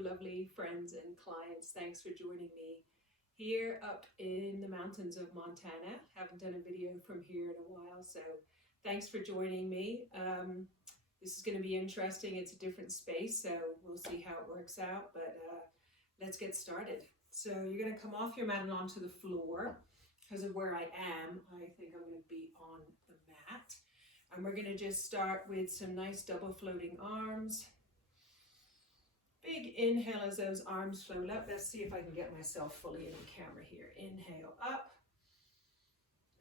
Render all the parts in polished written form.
lovely friends and clients. Thanks for joining me here up in the mountains of Montana. Haven't done a video from here in a while, so thanks for joining me. This is going to be interesting. It's a different space, so we'll see how it works out, but let's get started. So you're going to come off your mat and onto the floor. Because of where I am, I think I'm going to be on the mat. And we're going to just start with some nice double floating arms. Big inhale as those arms float up. Let's see if I can get myself fully in the camera here. Inhale up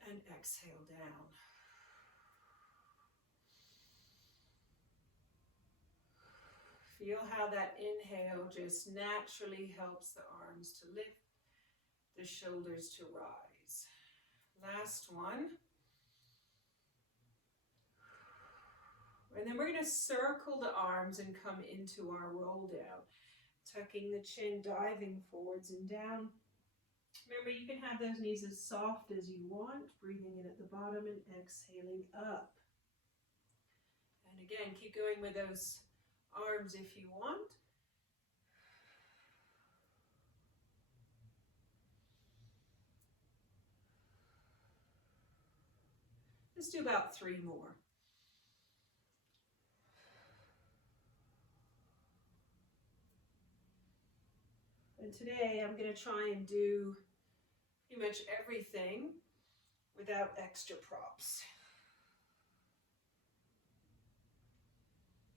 and exhale down. Feel how that inhale just naturally helps the arms to lift, the shoulders to rise. Last one. And then we're going to circle the arms and come into our roll down, tucking the chin, diving forwards and down. Remember, you can have those knees as soft as you want, breathing in at the bottom and exhaling up. And again, keep going with those arms if you want. Let's do about 3 more. And today I'm going to try and do pretty much everything without extra props.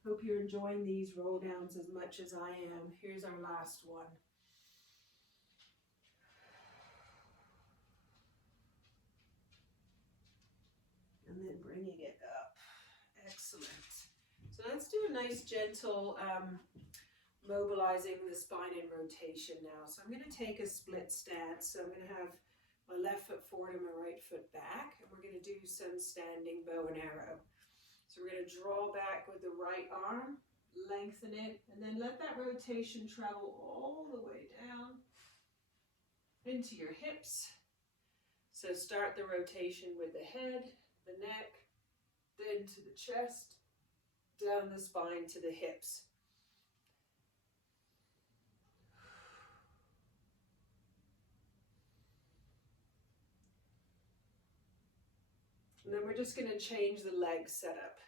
Hope you're enjoying these roll downs as much as I am. Here's our last one. And then bringing it up. Excellent. So let's do a nice gentle mobilizing the spine in rotation now. So I'm going to take a split stance. So I'm going to have my left foot forward and my right foot back. And we're going to do some standing bow and arrow. So we're going to draw back with the right arm, lengthen it, and then let that rotation travel all the way down into your hips. So start the rotation with the head, the neck, then to the chest, down the spine to the hips. And then we're just going to change the leg setup.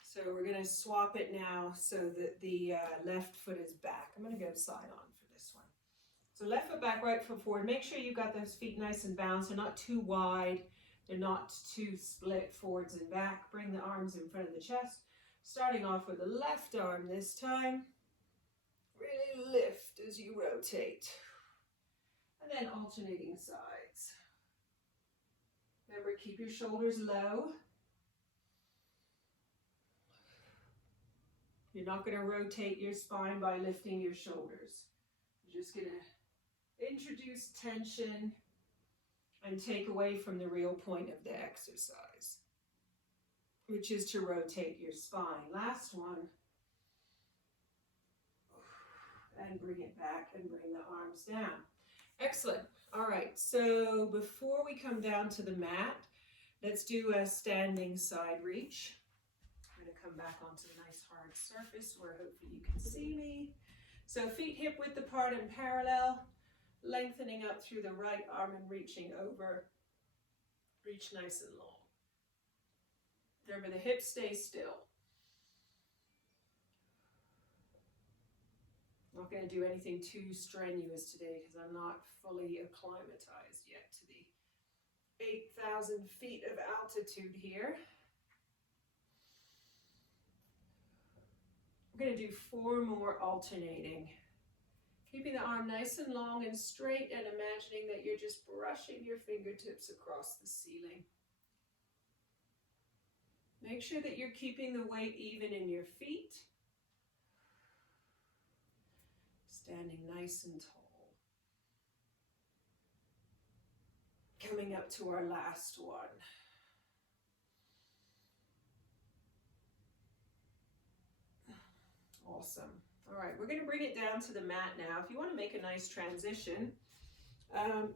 So we're going to swap it now so that the left foot is back. I'm going to go side on for this one. So left foot back, right foot forward. Make sure you've got those feet nice and balanced. They're not too wide. They're not too split forwards and back. Bring the arms in front of the chest. Starting off with the left arm this time. Really lift as you rotate. And then alternating sides. Remember, keep your shoulders low. You're not going to rotate your spine by lifting your shoulders. You're just going to introduce tension and take away from the real point of the exercise, which is to rotate your spine. Last one. And bring it back and bring the arms down. Excellent. All right, so before we come down to the mat, let's do a standing side reach. I'm going to come back onto the nice hard surface where hopefully you can see me. So feet hip width apart and parallel, lengthening up through the right arm and reaching over. Reach nice and long. Remember, the hips stay still. I'm not going to do anything too strenuous today because I'm not fully acclimatized yet to the 8,000 feet of altitude here. We're going to do 4 more alternating. Keeping the arm nice and long and straight and imagining that you're just brushing your fingertips across the ceiling. Make sure that you're keeping the weight even in your feet. Standing nice and tall. Coming up to our last one. Awesome. All right, we're going to bring it down to the mat now. If you want to make a nice transition,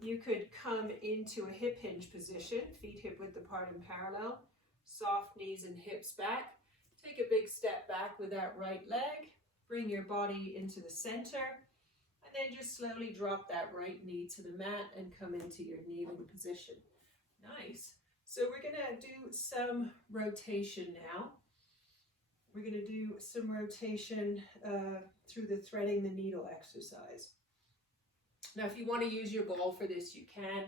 you could come into a hip hinge position, feet hip width apart and parallel, soft knees and hips back. Take a big step back with that right leg. Bring your body into the center, and then just slowly drop that right knee to the mat and come into your kneeling position. Nice. So we're gonna do some rotation now. We're gonna do some rotation through the threading the needle exercise. Now, if you want to use your ball for this, you can.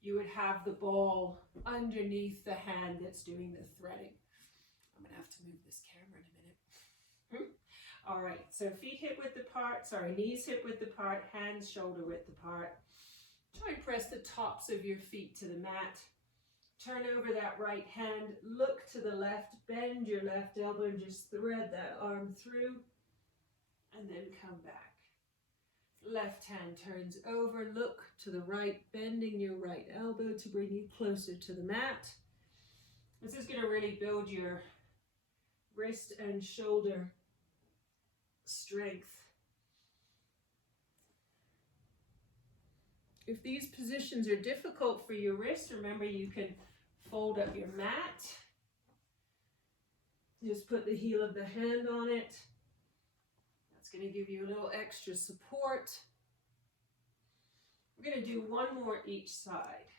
You would have the ball underneath the hand that's doing the threading. I'm gonna have to move this camera in a minute. All right, so feet hip width apart, knees hip width apart, hands shoulder width apart. Try and press the tops of your feet to the mat. Turn over that right hand, look to the left, bend your left elbow and just thread that arm through, and then come back. Left hand turns over, look to the right, bending your right elbow to bring you closer to the mat. This is going to really build your wrist and shoulder strength. If these positions are difficult for your wrist, remember you can fold up your mat. Just put the heel of the hand on it. That's going to give you a little extra support. We're going to do one more each side.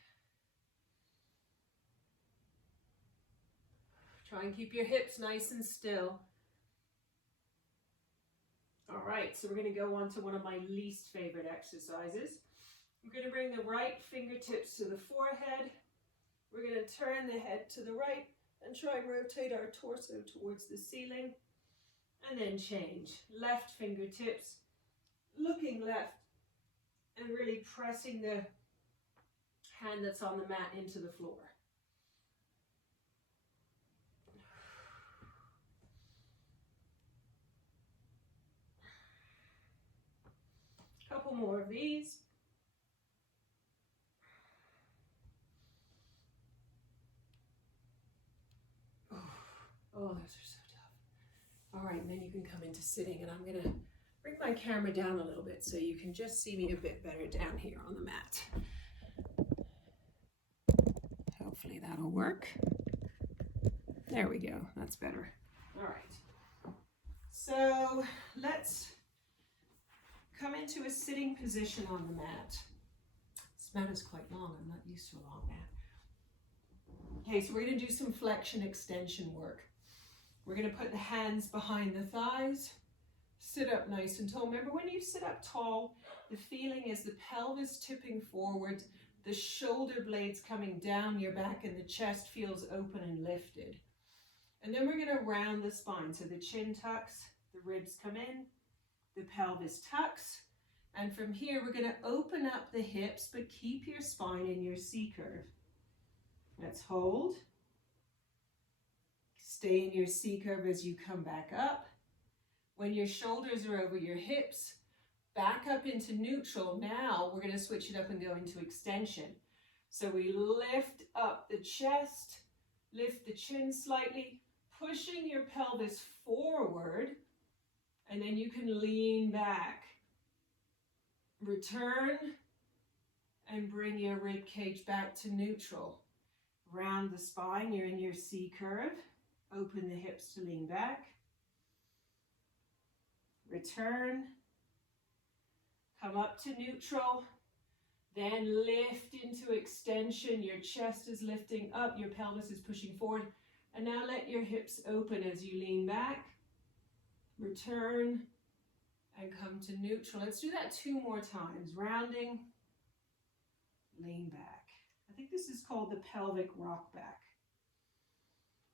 Try and keep your hips nice and still. All right, so we're going to go on to one of my least favorite exercises. We're going to bring the right fingertips to the forehead. We're going to turn the head to the right and try and rotate our torso towards the ceiling. And then change. Left fingertips, looking left, and really pressing the hand that's on the mat into the floor. Couple more of these. Oh, those are so tough. All right, and then you can come into sitting, and I'm going to bring my camera down a little bit so you can just see me a bit better down here on the mat. Hopefully that'll work. There we go. That's better. All right. So let's come into a sitting position on the mat. This mat is quite long. I'm not used to a long mat. Okay, so we're going to do some flexion extension work. We're going to put the hands behind the thighs, sit up nice and tall. Remember, when you sit up tall, the feeling is the pelvis tipping forward, the shoulder blades coming down your back, and the chest feels open and lifted. And then we're going to round the spine. So the chin tucks, the ribs come in, the pelvis tucks. And from here, we're going to open up the hips, but keep your spine in your C curve. Let's hold. Stay in your C curve as you come back up. When your shoulders are over your hips, back up into neutral. Now we're going to switch it up and go into extension. So we lift up the chest, lift the chin slightly, pushing your pelvis forward, and then you can lean back. Return and bring your rib cage back to neutral. Round the spine, you're in your C curve. Open the hips to lean back. Return. Come up to neutral. Then lift into extension. Your chest is lifting up. Your pelvis is pushing forward. And now let your hips open as you lean back. Return. And come to neutral. Let's do that 2 more times. Rounding. Lean back. I think this is called the pelvic rock back.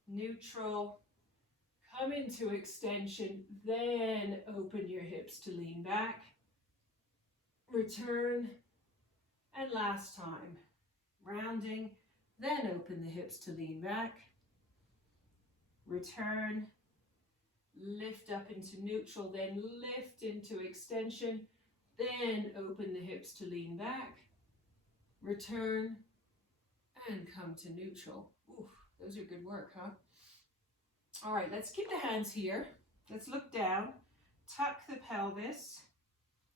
Neutral, come into extension, then open your hips to lean back. Return, and last time, rounding, then open the hips to lean back. Return, lift up into neutral, then lift into extension, then open the hips to lean back. Return, and come to neutral. Ooh, those are good work, huh? All right, let's keep the hands here. Let's look down, tuck the pelvis.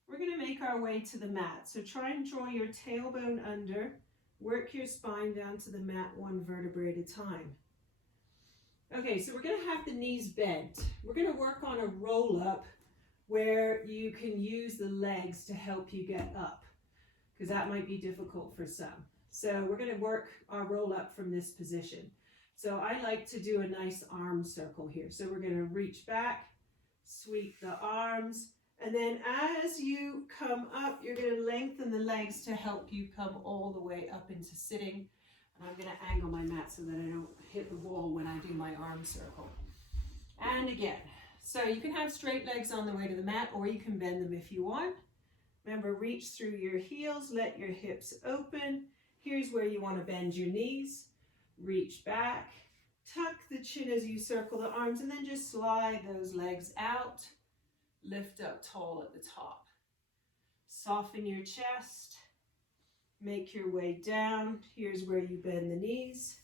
We're going to make our way to the mat. So try and draw your tailbone under, work your spine down to the mat 1 vertebrae at a time. Okay, so we're going to have the knees bent. We're going to work on a roll up where you can use the legs to help you get up, because that might be difficult for some. So we're going to work our roll up from this position. So I like to do a nice arm circle here. So we're going to reach back, sweep the arms, and then as you come up, you're going to lengthen the legs to help you come all the way up into sitting. And I'm going to angle my mat so that I don't hit the wall when I do my arm circle. And again, so you can have straight legs on the way to the mat, or you can bend them if you want. Remember, reach through your heels, let your hips open. Here's where you want to bend your knees. Reach back, tuck the chin as you circle the arms, and then just slide those legs out. Lift up tall at the top. Soften your chest. Make your way down. Here's where you bend the knees.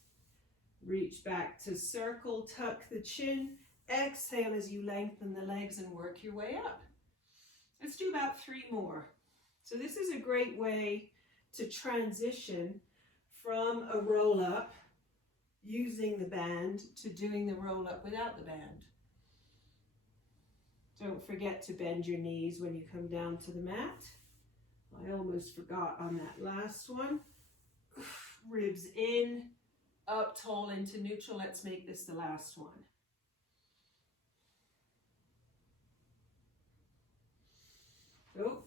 Reach back to circle, tuck the chin. Exhale as you lengthen the legs and work your way up. Let's do about 3 more. So this is a great way to transition from a roll up using the band to doing the roll up without the band. Don't forget to bend your knees when you come down to the mat. I almost forgot on that last one. Ribs in, up tall into neutral. Let's make this the last one. Oh.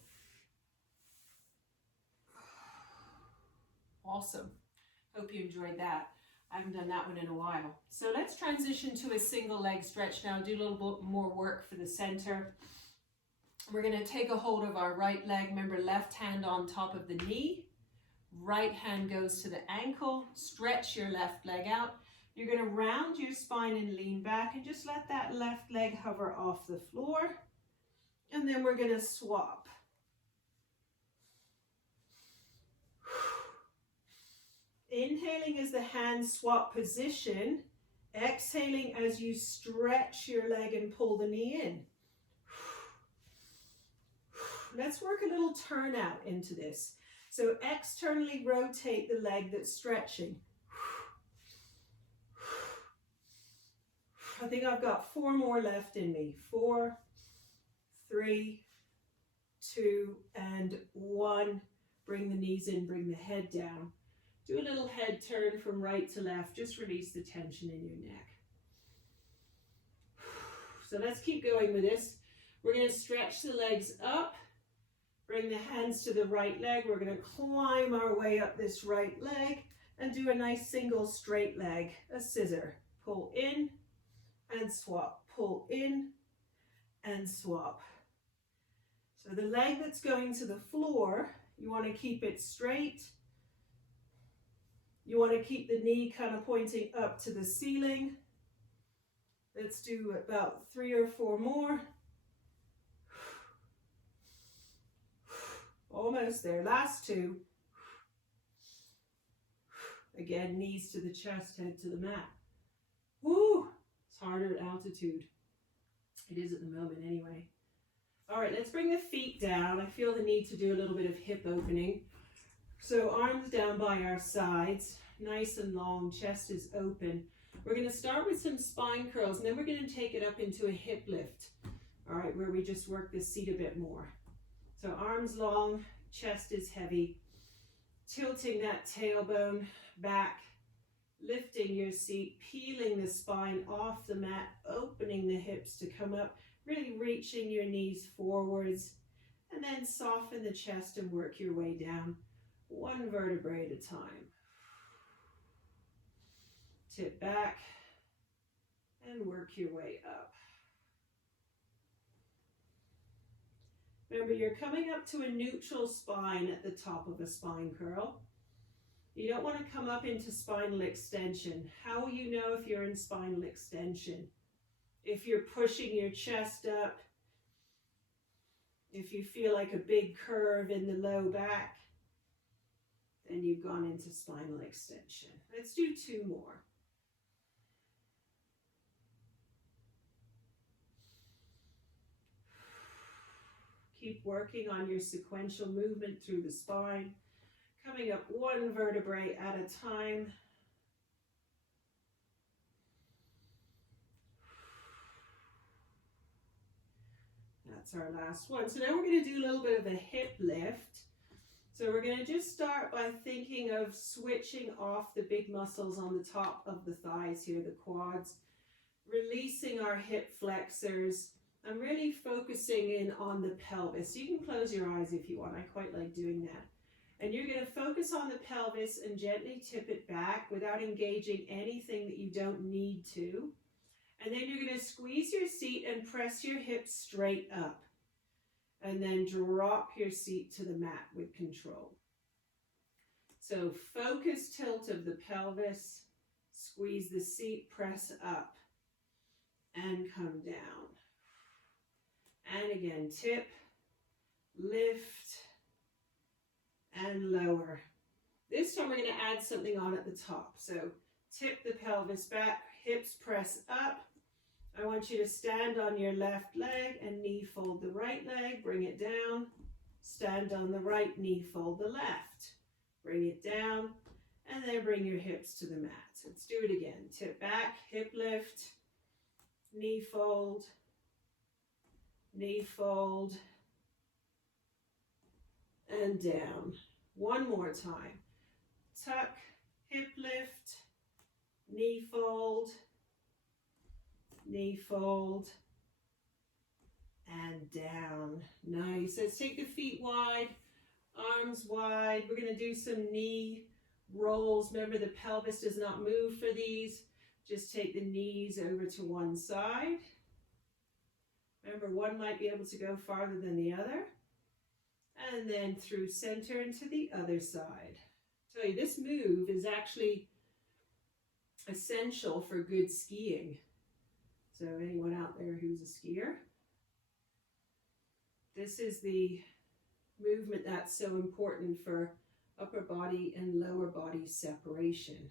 Awesome. Hope you enjoyed that. I haven't done that one in a while. So let's transition to a single leg stretch now. Do a little bit more work for the center. We're going to take a hold of our right leg. Remember, left hand on top of the knee. Right hand goes to the ankle. Stretch your left leg out. You're going to round your spine and lean back and just let that left leg hover off the floor. And then we're going to swap. Inhaling as the hands swap position. Exhaling as you stretch your leg and pull the knee in. Let's work a little turnout into this. So externally rotate the leg that's stretching. I think I've got 4 more left in me. 4, 3, 2, and 1. Bring the knees in, bring the head down. Do a little head turn from right to left. Just release the tension in your neck. So let's keep going with this. We're going to stretch the legs up. Bring the hands to the right leg. We're going to climb our way up this right leg and do a nice single straight leg, a scissor. Pull in and swap. Pull in and swap. So the leg that's going to the floor, you want to keep it straight. You want to keep the knee kind of pointing up to the ceiling. Let's do about 3 or 4 more. Almost there. Last 2. Again, knees to the chest, head to the mat. Woo! It's harder at altitude. It is at the moment anyway. All right, let's bring the feet down. I feel the need to do a little bit of hip opening. So arms down by our sides, nice and long, chest is open. We're going to start with some spine curls, and then we're going to take it up into a hip lift. All right, where we just work the seat a bit more. So arms long, chest is heavy. Tilting that tailbone back, lifting your seat, peeling the spine off the mat, opening the hips to come up, really reaching your knees forwards, and then soften the chest and work your way down. 1 vertebrae at a time. Tip back and work your way up. Remember, you're coming up to a neutral spine at the top of a spine curl. You don't want to come up into spinal extension. How will you know if you're in spinal extension? If you're pushing your chest up, if you feel like a big curve in the low back, then you've gone into spinal extension. Let's do 2 more. Keep working on your sequential movement through the spine, coming up 1 vertebrae at a time. That's our last one. So now we're going to do a little bit of a hip lift. So we're going to just start by thinking of switching off the big muscles on the top of the thighs here, the quads, releasing our hip flexors. I'm really focusing in on the pelvis. You can close your eyes if you want. I quite like doing that. And you're going to focus on the pelvis and gently tip it back without engaging anything that you don't need to. And then you're going to squeeze your seat and press your hips straight up. And then drop your seat to the mat with control. So focus tilt of the pelvis, squeeze the seat, press up, and come down. And again, tip, lift, and lower. This time we're going to add something on at the top. So tip the pelvis back, hips press up. I want you to stand on your left leg and knee fold the right leg, bring it down. Stand on the right, knee fold the left. Bring it down, and then bring your hips to the mat. Let's do it again. Tip back, hip lift, knee fold, and down. One more time. Tuck, hip lift, knee fold, and down. Nice. Let's take the feet wide, arms wide. We're going to do some knee rolls. Remember, the pelvis does not move for these. Just take the knees over to one side. Remember, one might be able to go farther than the other. And then through center into the other side. I tell you, this move is actually essential for good skiing. So anyone out there who's a skier, this is the movement that's so important for upper body and lower body separation.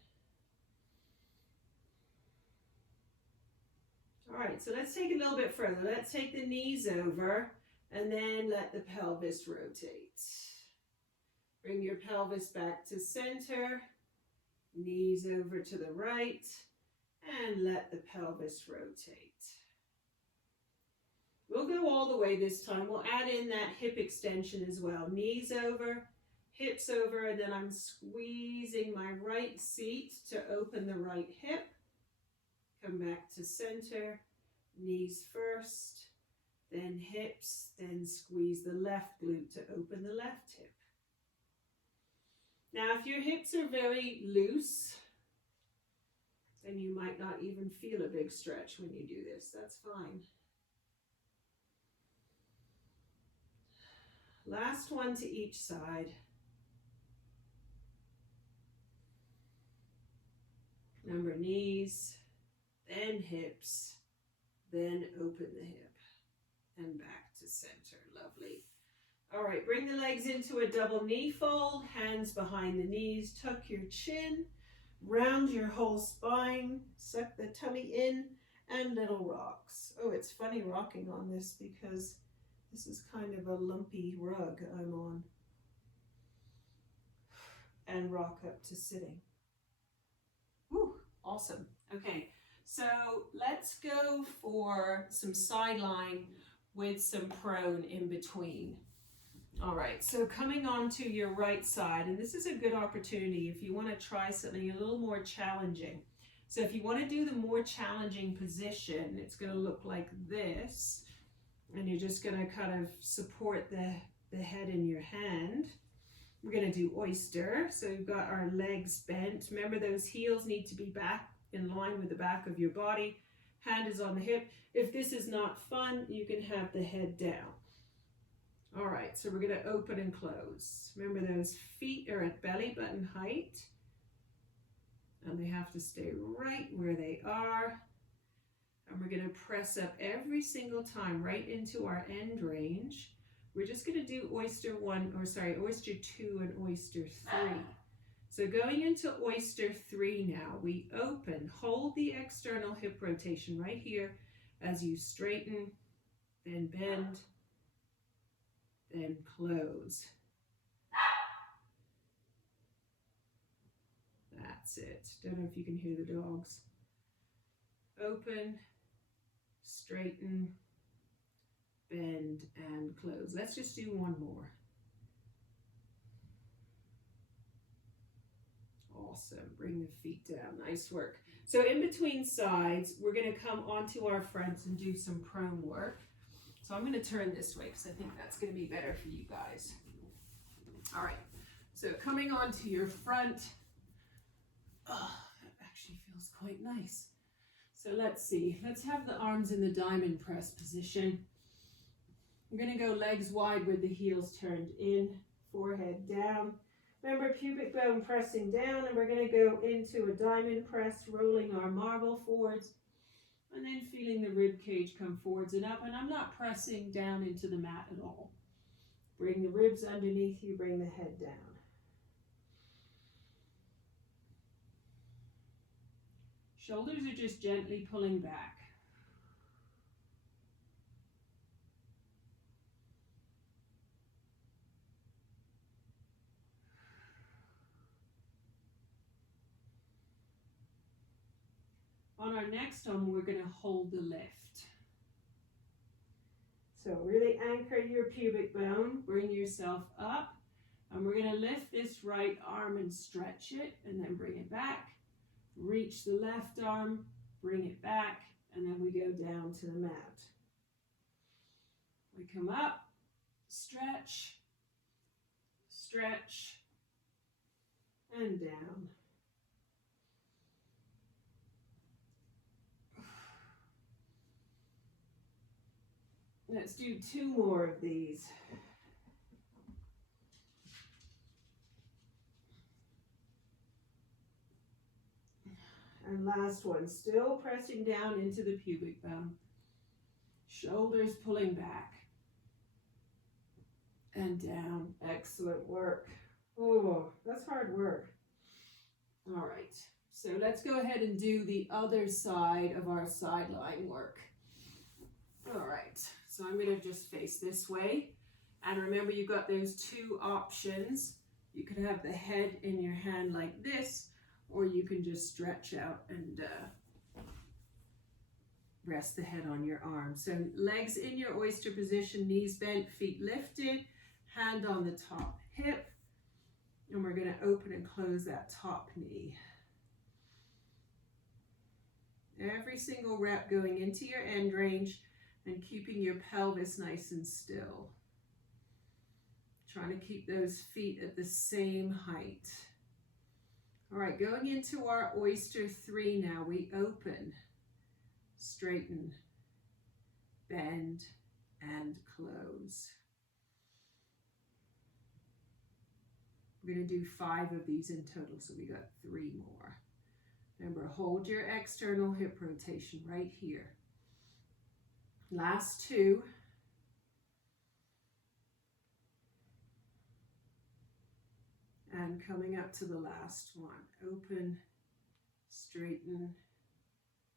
All right, so let's take it a little bit further. Let's take the knees over and then let the pelvis rotate. Bring your pelvis back to center, knees over to the right, and let the pelvis rotate. We'll go all the way this time. We'll add in that hip extension as well. Knees over, hips over, and then I'm squeezing my right seat to open the right hip. Come back to center, knees first, then hips, then squeeze the left glute to open the left hip. Now, if your hips are very loose, then you might not even feel a big stretch when you do this. That's fine. Last one to each side. Remember, knees, then hips, then open the hip and back to center. Lovely. All right, bring the legs into a double knee fold, hands behind the knees, tuck your chin, round your whole spine, suck the tummy in, and little rocks. Oh, it's funny rocking on this because this is kind of a lumpy rug I'm on. And rock up to sitting. Woo, awesome. Okay, so let's go for some sideline with some prone in between. All right, so coming onto your right side, and this is a good opportunity if you want to try something a little more challenging. So if you want to do the more challenging position, it's going to look like this, and you're just going to kind of support the head in your hand. We're going to do oyster. So we've got our legs bent. Remember, those heels need to be back in line with the back of your body. Hand is on the hip. If this is not fun, you can have the head down. All right, so we're going to open and close. Remember, those feet are at belly button height, and they have to stay right where they are. And we're going to press up every single time right into our end range. We're just going to do oyster 2 and oyster 3. So going into oyster 3 now, we open, hold the external hip rotation right here as you straighten, then bend, then close. That's it. Don't know if you can hear the dogs. Open, straighten, bend, and close. Let's just do one more. Awesome. Bring the feet down. Nice work. So in between sides, we're going to come onto our fronts and do some prone work. So I'm going to turn this way because I think that's going to be better for you guys. All right. So coming onto your front. Oh, that actually feels quite nice. So let's see. Let's have the arms in the diamond press position. I'm going to go legs wide with the heels turned in, forehead down. Remember, pubic bone pressing down, and we're going to go into a diamond press, rolling our marble forwards, and then feeling the rib cage come forwards and up. And I'm not pressing down into the mat at all. Bring the ribs underneath you, bring the head down. Shoulders are just gently pulling back. On our next one, we're going to hold the lift. So really anchor your pubic bone, bring yourself up, and we're going to lift this right arm and stretch it, and then bring it back. Reach the left arm, bring it back, and then we go down to the mat. We come up, stretch, stretch, and down. Let's do 2 more of these. And last one, still pressing down into the pubic bone. Shoulders pulling back. And down. Excellent work. Oh, that's hard work. All right. So let's go ahead and do the other side of our sideline work. All right. So I'm going to just face this way. And remember, you've got those 2 options. You could have the head in your hand like this, or you can just stretch out and rest the head on your arm. So legs in your oyster position, knees bent, feet lifted, hand on the top hip. And we're going to open and close that top knee. Every single rep going into your end range and keeping your pelvis nice and still. Trying to keep those feet at the same height. All right, going into our oyster 3 now, we open, straighten, bend, and close. We're going to do 5 of these in total, so we got 3 more. Remember, hold your external hip rotation right here. Last 2. And coming up to the last one. Open, straighten,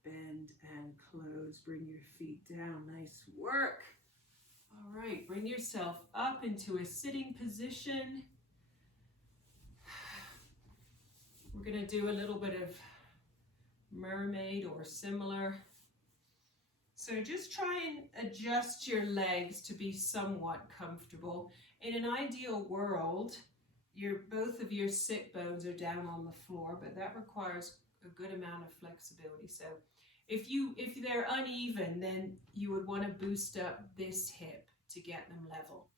bend, and close. Bring your feet down. Nice work. All right, bring yourself up into a sitting position. We're going to do a little bit of mermaid or similar. So just try and adjust your legs to be somewhat comfortable. In an ideal world, both of your sit bones are down on the floor, but that requires a good amount of flexibility. So if they're uneven, then you would want to boost up this hip to get them level.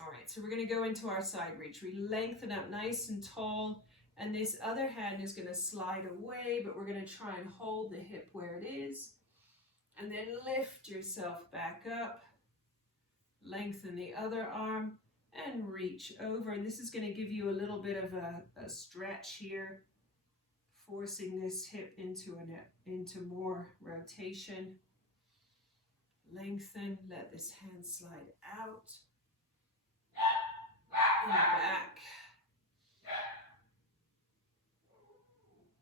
All right, so we're going to go into our side reach. We lengthen up nice and tall, and this other hand is going to slide away, but we're going to try and hold the hip where it is. And then lift yourself back up, lengthen the other arm, and reach over. And this is going to give you a little bit of a stretch here, forcing this hip into more rotation. Lengthen, let this hand slide out and back.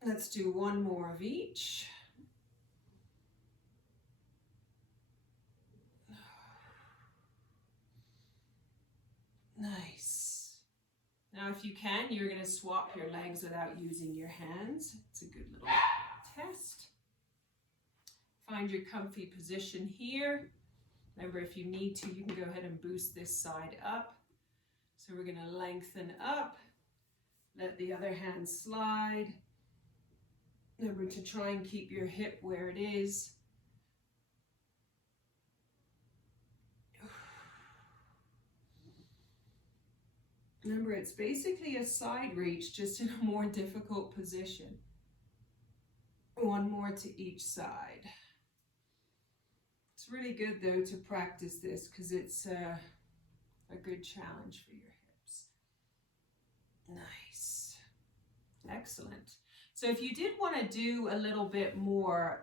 Let's do 1 more of each. Nice. Now, if you can, you're going to swap your legs without using your hands. It's a good little test. Find your comfy position here. Remember, if you need to, you can go ahead and boost this side up. So we're going to lengthen up, let the other hand slide. Remember to try and keep your hip where it is. Remember, it's basically a side reach, just in a more difficult position. One more to each side. It's really good, though, to practice this because it's a good challenge for your hips. Nice. Excellent. So if you did want to do a little bit more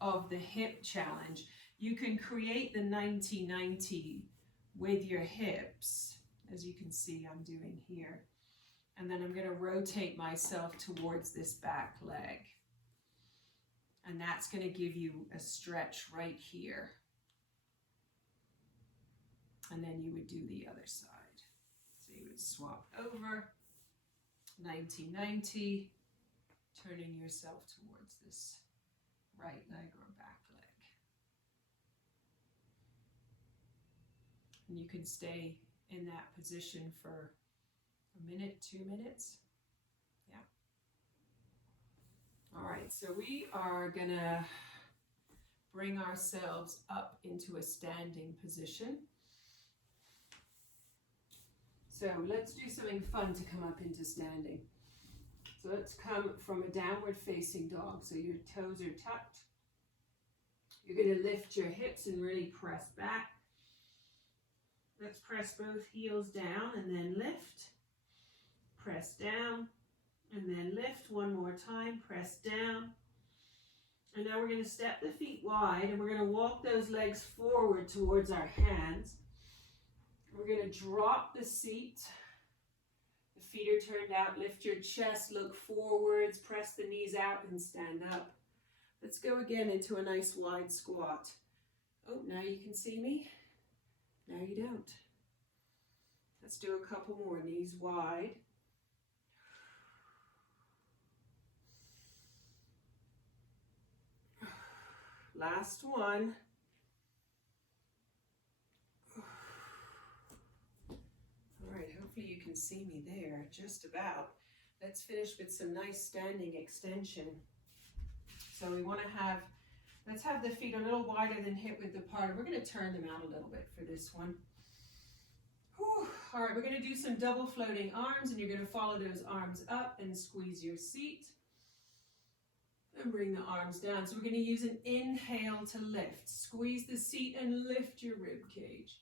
of the hip challenge, you can create the 90-90 with your hips, as you can see I'm doing here. And then I'm going to rotate myself towards this back leg. And that's going to give you a stretch right here. And then you would do the other side. So you would swap over, 90-90, turning yourself towards this right leg or back leg. And you can stay in that position for a minute, 2 minutes. Yeah. All right, so we are gonna bring ourselves up into a standing position. So let's do something fun to come up into standing. So let's come from a downward facing dog. So your toes are tucked. You're gonna lift your hips and really press back. Let's press both heels down and then lift. Press down and then lift one more time. Press down. And now we're going to step the feet wide and we're going to walk those legs forward towards our hands. We're going to drop the seat. The feet are turned out. Lift your chest, look forwards, press the knees out and stand up. Let's go again into a nice wide squat. Oh, now you can see me. Now you don't. Let's do a couple more, knees wide. Last one. All right, hopefully you can see me there, just about. Let's finish with some nice standing extension. So we want to have, let's have the feet a little wider than hip width apart. We're going to turn them out a little bit for this one. Whew. All right, we're going to do some double floating arms, and you're going to follow those arms up and squeeze your seat. And bring the arms down. So we're going to use an inhale to lift. Squeeze the seat and lift your rib cage.